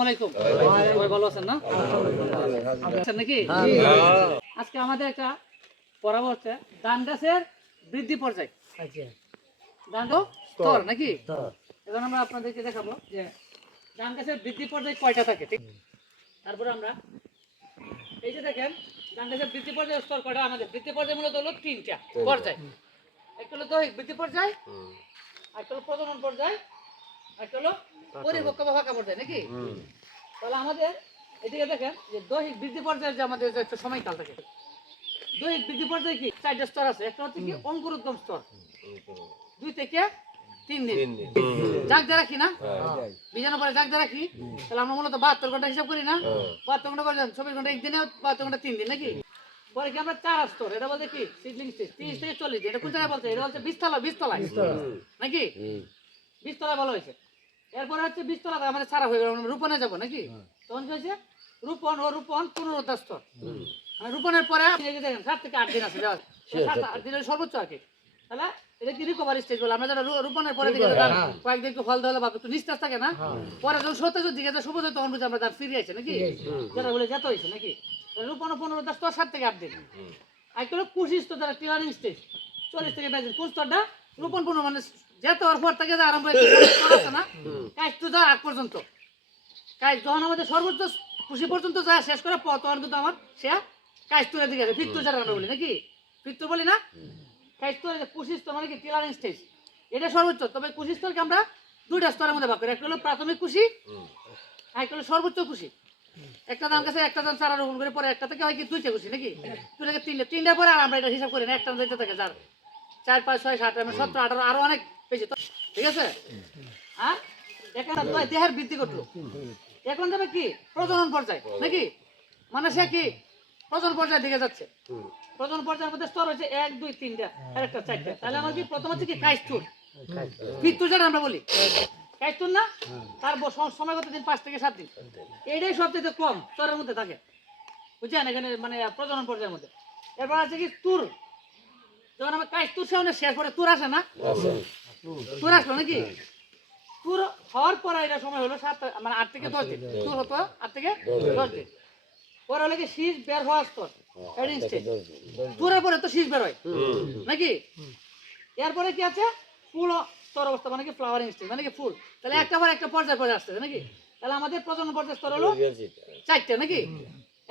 আসসালামু আলাইকুম। সবাই ভালো আছেন না? আছেন নাকি? আজকে আমাদের একটা পরামর্শ হচ্ছে ধান গাছের বৃদ্ধি পর্যায়। ধান স্তর নাকি? এখন আমরা আপনাদেরকে দেখাবো যে ধান গাছের বৃদ্ধি পর্যায় কয়টা থাকে ঠিক? তারপরে আমরা এই যে দেখেন ধান গাছের বৃদ্ধি পর্যায় স্তর কয়টা? আমাদের বৃদ্ধি পর্যায় মূলত হলো তিনটা পর্যায়। একটা হলো দৈহিক বৃদ্ধি পর্যায় একটা হলো প্রজনন পর্যায়। একটা হলো পরিপক্ক নাকি? তাহলে আমাদের এদিকে দেখেন যে দৈহিক বৃদ্ধি পর্যায়ে যে আমাদের যে সময়কাল থাকে দৈহিক বৃদ্ধি পর্যায়ে কি? চারটা স্তর আছে। একটা হচ্ছে কি অঙ্কুরোদ্গম স্তর। দুই থেকে তিন দিন। জাগ দিয়ে রাখি না? বিজানোর পরে জাগ দিয়ে রাখি। তাহলে আমরা মূলত বাহাত্তর ঘণ্টা হিসাব করি না? বাহাত্তর ঘণ্টা করে চব্বিশ ঘণ্টা একদিনে বাহাত্তর ঘণ্টা তিন দিন নাকি? পরে কি আমরা চার স্তর এটা বলতে কি? সিডলিং স্টেজ তিরিশ থেকে চল্লিশ। এটা কোন জায়গায় বলছে এটা বলছে বিস্তলা বিস্তলা নাকি? বিস্তলা বলা হয়েছে। এরপরে হচ্ছে বিস্তলা আমাদের ছাড়া হয়ে গেল রূপনে যাব নাকি? তখন কি হয়েছে? রূপন ও রূপন পুনরুদ্ধার স্তর। মানে রূপনের পরে আপনি দেখেন সাত থেকে আট দিন আছে সাত আট দিনের সর্বোচ্চ আর কি। তাহলে এটা কি রিকভারি স্টেজ বলে? আমরা যেটা রূ- পরে দিকে কয়েকদিন একটু ফল দেওয়া বা একটু থাকে না? পরে যখন সতেজ দিকে যে সবুজ তখন বুঝে আমরা তার ফিরে আছে নাকি? যেটা বলে যেত হয়েছে নাকি? রূপন ও পুনরুদ্ধার সাত থেকে আট দিন। আর একটা হলো কুশি স্তর যারা টিলারিং স্টেজ চল্লিশ থেকে বেজে কোন স্তরটা? রূপন পুনর মানে যেতে হওয়ার পর থেকে যে আরম্ভ আছে না? কাজ তো যাওয়ার আগ পর্যন্ত। কাজ যখন আমাদের সর্বোচ্চ খুশি পর্যন্ত যা শেষ করে পর তখন কিন্তু আমার সে কাজ তুলে দিকে গেছে ফিত্তু যারা আমরা বলি নাকি? ফিত্তু বলি না? কাজ তুলে কুশি স্তর মানে কি? Tillering stage. এটা সর্বোচ্চ। তবে কুশি স্তরকে আমরা দুইটা স্তরের মধ্যে ভাগ করি। একটা হলো প্রাথমিক খুশি আর একটা হলো সর্বোচ্চ খুশি। একটা দাম কাছে একটা দাম চারা রোপণ করে পরে একটা থেকে হয় কি দুইটা খুশি নাকি? দুই থেকে তিনটে। তিনটা পরে আর আমরা এটা হিসাব করি না। একটা দিতে থাকে যার চার পাঁচ ছয় সাত সতেরো আঠারো আরও অনেক এখানে দেহের বৃদ্ধি করল এখন যাবে কি? প্রজনন পর্যায়, নাকি? মানে সে কি? পর্যায়ের দিকে যাচ্ছে। পর্যায়ের মধ্যে স্তর এক, দুই তিনটা চারটা। তাহলে আমার কি প্রথম হচ্ছে কি? মৃত্যু যেটা আমরা বলি। কাইস্তুর না? তার ব- সম- সময়গত দিন পাঁচ থেকে সাত দিন। এইটাই সবচেয়ে কম স্তরের মধ্যে থাকে। বুঝছেন? এখানে মানে প্রজনন পর্যায়ের মধ্যে। এরপর আছে কি? তুর। যখন আমরা কাইস্তুর সামনে শেষ করে। তুর আসে না? তুর আসলো নাকি? তুর হওয়ার পরে এটা সময় হলো সাত মানে আট থেকে দশ দিন তুর হতো আট থেকে দশ দিন হলো শীষ বের হওয়ার স্তর এডিং স্টেজ তুরের পরে তো শীষ বের হয়। নাকি? এরপরে কি আছে? ফুল স্তর অবস্থা মানে কি ফ্লাওয়ারিং স্টেজ মানে কি ফুল? তাহলে একটা পর একটা পর্যায় পর্যায়ে আসছে নাকি? তাহলে আমাদের প্রজনন পর্যায় স্তর হলো চারটে নাকি?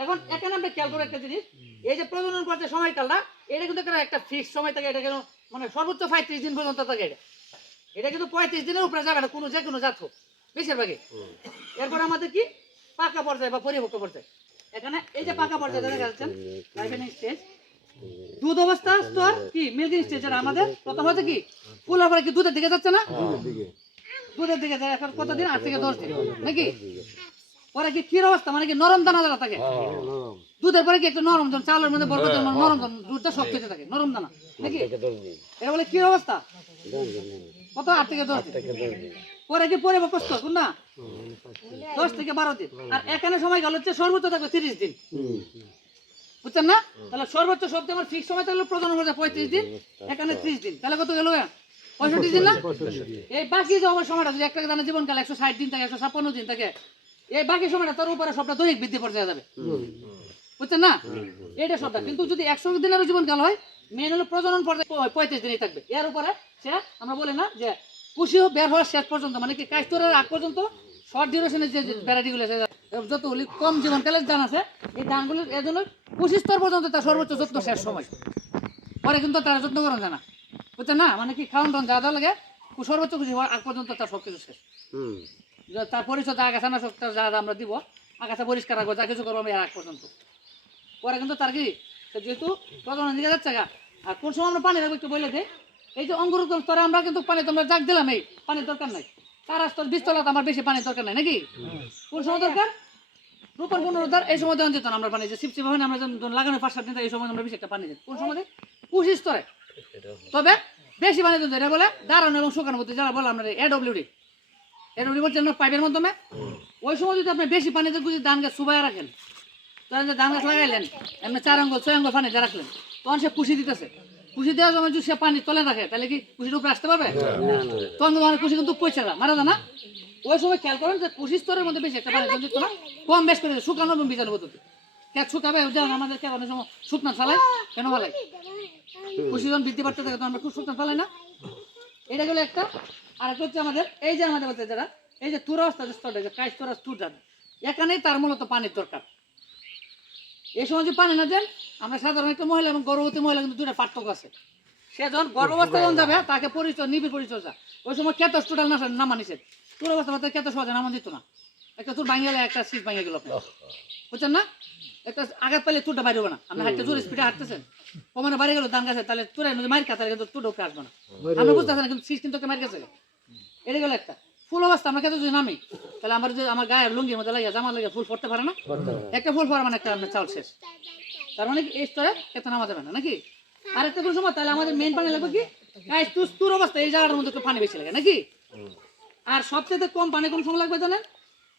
এখন এখানে আমরা খেয়াল করব একটা জিনিস। এই যে প্রজনন পর্যায়ে সময়কালটা এটা কিন্তু একটা ফিক্স সময় থাকে এটা কেন মানে সর্বোচ্চ পঁয়ত্রিশ দিন পর্যন্ত থাকে এটা। এটা কিন্তু পঁয়ত্রিশ দিনের উপরে যাবে না কোনো যে কোনো জাত হোক বেশিরভাগই। এরপর আমাদের কি? পাকা পর্যায়ে বা পরিপক্ক পর্যায়ে। এখানে এই যে পাকা পর্যায়ে দেখা যাচ্ছেন স্টেজ দুধ অবস্থা স্তর কি? মিল্কিং স্টেজ এটা আমাদের। প্রথম হচ্ছে কি? ফুল পরে কি দুধের দিকে যাচ্ছে না? দুধের দিকে। যায় এখন কতদিন? আট থেকে দশ দিন। নাকি? পরে কি ক্ষীর অবস্থা? মানে কি নরম দানা দানা থাকে? দুধের পরে কি একটু নরম দানা? চালের মধ্যে বরকত নরম দানা দুধটা শক্ত থাকে নরম দানা। নাকি? এটা বলে ক্ষীর অবস্থা? কত? আট থেকে দশ পরে কি পরিপক্ক স্তর না। দশ থেকে বারো দিন। আর এখানে সময় গেল হচ্ছে সর্বোচ্চ থাকবে তিরিশ দিন। বুঝছেন না? তাহলে সর্বোচ্চ সবচেয়ে আমার ফিক্স সময় থাকল প্রধান পর্যায়ে পঁয়ত্রিশ দিন। এখানে ত্রিশ দিন। তাহলে কত গেল পঁয়ষট্টি দিন না? এই বাকি যে আমার সময়টা যদি একটা দানা জীবনকাল একশো ষাট দিন থাকে একশো ছাপ্পান্ন দিন থাকে এই বাকি সময়টা তার উপরে সবটা দৈহিক বৃদ্ধি পর্যায়ে যাবে। বুঝছেন না? এটা সবটা। কিন্তু যদি একশো দিনেরও জীবনকাল হয় মেন হলো প্রজনন পর্যায়ে পঁয়ত্রিশ দিনই থাকবে। এর উপরে সে আমরা বলি না যে কুশি বের হওয়ার শেষ পর্যন্ত মানে কি কাস্তরের আগ পর্যন্ত শর্ট ডিউরেশনের যে ভ্যারাইটিগুলো আছে যতগুলি কম জীবনকালের ধান আছে এই ধানগুলির এর জন্য কুশি স্তর পর্যন্ত তার সর্বোচ্চ যত্ন শেষ সময়। পরে কিন্তু তার যত্ন করেন যায় না। বুঝছেন না? মানে কি খাওয়ান টাউন যা দেওয়া লাগে সর্বোচ্চ খুশি হওয়ার আগ পর্যন্ত তার সব কিছু শেষ তার পরিচর্যা আগাছা নাশক তার যা আমরা দিব আগাছা পরিষ্কার রাখব যা কিছু করব আমি আগ পর্যন্ত। পরে কিন্তু তার কি যেহেতু প্রজনন দিকে যাচ্ছে গা, আর কোন সময় আমরা পানি রাখব একটু বলে দিই এই যে অঙ্গুরোত্তম স্তরে আমরা কিন্তু পানি তোমরা জাগ দিলাম এই, পানির দরকার নাই। তার স্তর বিস্তলাত আমার বেশি পানির দরকার নাই, নাকি? কোন সময় দরকার? রূপন পুনরুদ্ধার এই সময় দেওয়া যেত আমরা পানি, যে সিপসিপ হয় আমরা যখন লাগানো পাঁচ সাত দিন, এই সময় আমরা বেশি একটা পানি দিই। কোন সময় কুশি স্তরে। তবে বেশি পানি দিতে বলে দাঁড়ানো এবং শুকানো মধ্যে, যারা বলে আমরা এডব্লিউডি এডব্লিউডি বলছেন পাইপের মাধ্যমে। ওই সময় যদি আপনি বেশি পানিতে যদি ধান গাছ সুবাই রাখেন ধরেন যে ধান গাছ লাগাইলেন এমনি চার অঙ্গ ছয় অঙ্গ পানিতে রাখলেন। তখন সে কুশি দিতেছে। কুশি দেওয়ার সময় যদি সে পানি তলে রাখে তাহলে কি কুশির উপরে আসতে পারবে? তখন মানে কুশি কিন্তু পয়সা মারা যায় না? ওই সময় খেয়াল করেন যে কুশি স্তরের মধ্যে বেশি একটা পানি না? কম বেশ করে শুকানো এবং বীজাণু পদ্ধতি। কে শুকাবে যেমন আমাদের অনেক সময় শুকনা ফেলাই কেন ফেলাই কুশি যখন বৃদ্ধি পারতে থাকে তখন আমরা খুব শুকনা ফেলাই না? এটা গেলো একটা। আর একটা হচ্ছে আমাদের এই যে আমাদের যারা এই যে যে স্তরটা যে কাজ তোরা এখানেই তার মূলত পানির দরকার। এই সময় যদি পানি না দেন আমরা সাধারণ একটা মহিলা এবং গর্ভবতী মহিলা কিন্তু দুটা পার্থক্য আছে। সে যখন গর্ভাবস্থা যখন যাবে তাকে পরিচয় নিবিড় পরিচর্যা ওই সময় খেত টোটাল না নামা নিছে। তোর অবস্থা মাত্র খেত সহজে নামা দিত না। একটা তোর ভাঙে গেলে একটা সিট ভাঙে গেল আপনার। বুঝছেন না? একটা আঘাত পাইলে তোরটা বাইরে হবে না। আপনি হাঁটতে জোরে স্পিডে হাঁটতেছেন। কমানো বাইরে গেল দান গাছে তাহলে তোর মার খাতে কিন্তু তোর উপরে আসবে না। আপনি বুঝতেছেন না কিন্তু সিস্টেম তোকে মার গেছে এটা গেল। একটা। ফুল অবস্থা আমরা খেতে যদি নামি তাহলে আমার যে আমার গায়ের লুঙ্গির মধ্যে লাগে জামা লাগে ফুল পড়তে পারে না। একটা ফুল পড়া মানে একটা চাল শেষ। তার মানে এই স্তরে খেতে নামা যাবে না নাকি? আর একটা কোন সময় তাহলে আমাদের মেন পানি লাগবে কি? তুস্তুর অবস্থা এই জায়গাটার মধ্যে একটু পানি বেশি লাগে নাকি? আর সবচেয়ে কম পানি কোন সময় লাগবে জানেন?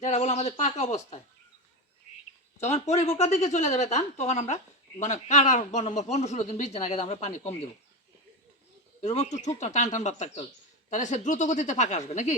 যেটা বলো আমাদের পাকা অবস্থায়। যখন পরিপক্কার দিকে চলে যাবে ধান তখন আমরা মানে কাটার পনেরো ষোলো দিন বিশ দিন আগে আমরা পানি কম দেবো। এরকম একটু ঠুক টান টান ভাব থাকতে হবে। তাহলে সে দ্রুত গতিতে ফাঁকা আসবে নাকি?